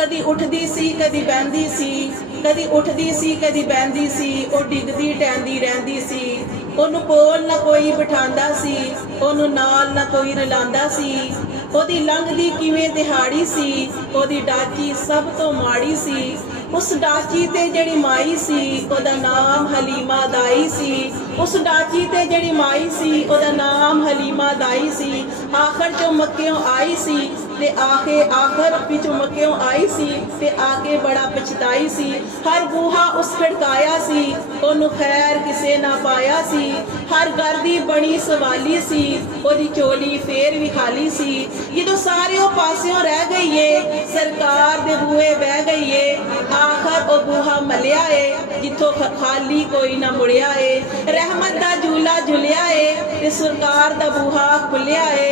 कदी उठदी सी कदी बहंदी सी, कदी उठदी सी कदी बहंदी सी, ओ डिगदी टहंदी रहंदी सी। ओनू कोल ना कोई बिठांदा सी, ओनू नाल ना कोई रलांदा सी। ओदी लंघदी किवें दिहाड़ी सी, ओदी डाची सब तो माड़ी सी। उस डाची ते जड़ी माई सी, ओदा नाम हलीमा दाई सी। उस डाची ते जड़ी माई सी, ओदा नाम हलीमा दाई सी। आखिर चो मक्यों आई सी ते आखिर पिछों मक्यों आई सी ते आके बड़ा पछताई सी। हर बूहा उस खड़काया सी, ओनू खैर किसे ना पाया सी। हर घर दी बनी सवाली सी, ओदी चोली फेर भी खाली सी। जदों सारे पासियों रह गई है, सरकार दे बूहे बह गई है। आखिर ओ बूहा मलिया है, जिथों खाली कोई ना मुड़िया है। रहमत दा झूला झुलिया है ते सरकार दा बूहा खुलिया है।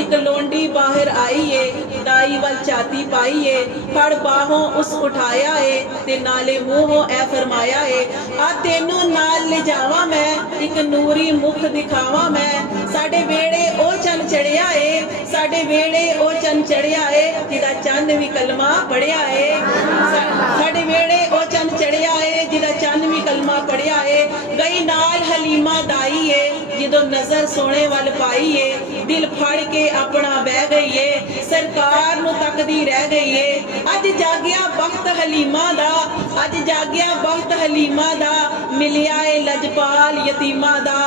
एक लोंडी बाहर आई है, दाई वल छाती पाई है। फड़ बाहों उस उठाया है ते नाले मुंहों ऐ फरमाया है, आ तेनू नाल ले जावा मैं, एक नूरी मुख दिखावा मैं। साडे वेड़े ओ चंद चढ़िया है, साडे वेड़े ओ चंद चढ़िया है, जिदा चंद भी कलमा पढ़िया है। साडे वेड़े ओ चंद चढ़िया है, जिदा चंद भी कलमा पढ़िया है। गई नाल हलीमा दाई है, जिदों नजर सोने वाल पाई है। दिल फड़ के अपना बह गई है, सरकार नू तकदी रह गई है। अज जागिया वक्त हलीमा दा, अज जागिया वक्त हलीमा दा, मिलिया है लजपाल यतीमा दा।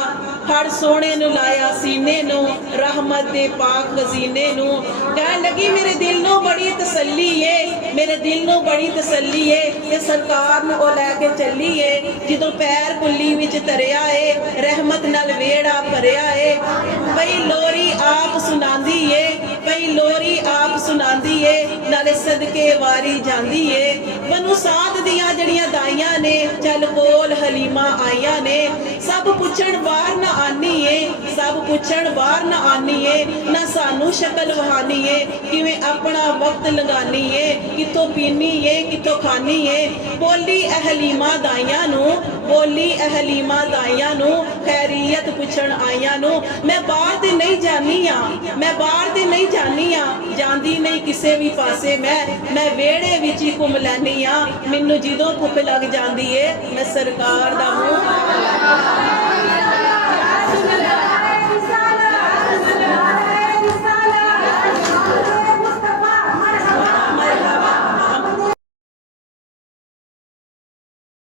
हर सोने नू लाया सीने नू, रहमत दे पाक खजीने नू। कह लगी मेरे दिल नू बड़ी तसल्ली है, मेरे दिल नू बड़ी तसल्ली है कि सरकार नू ओ लैके चली है। जिदों पैर कुल्ली विच तरिया है, रहमत नाल वेड़ा भरिया है। पई लोरी आप सुनांदी है, पई लोरी आप सुनांदी है, नाले सदके वारी जांदी है। मनु साथ दियां जड़ियां दाइयां ने, चल कोल हलीमा आईयां ने। सब पुछण बाहर ना आनी है, सब पुछण बाहर ना आनी है। ना सानू शक्ल वहानी है, किवें अपना वक्त लगानी है। कितों पीनी है कितों खानी है। बोली हलीमा दाइयां नू, बोली हलीमा दाइयां नू, खैरियत पुछण आईयां नू। मैं बाहर ते नहीं जानी आ, मैं बाहर ते नहीं जानी आ, जांदी नहीं किसे भी पासे मैं वेड़े विच ही घुम लैनी आ। मैनू जिदों भुख लग जांदी है, मैं सरकार दा मूंह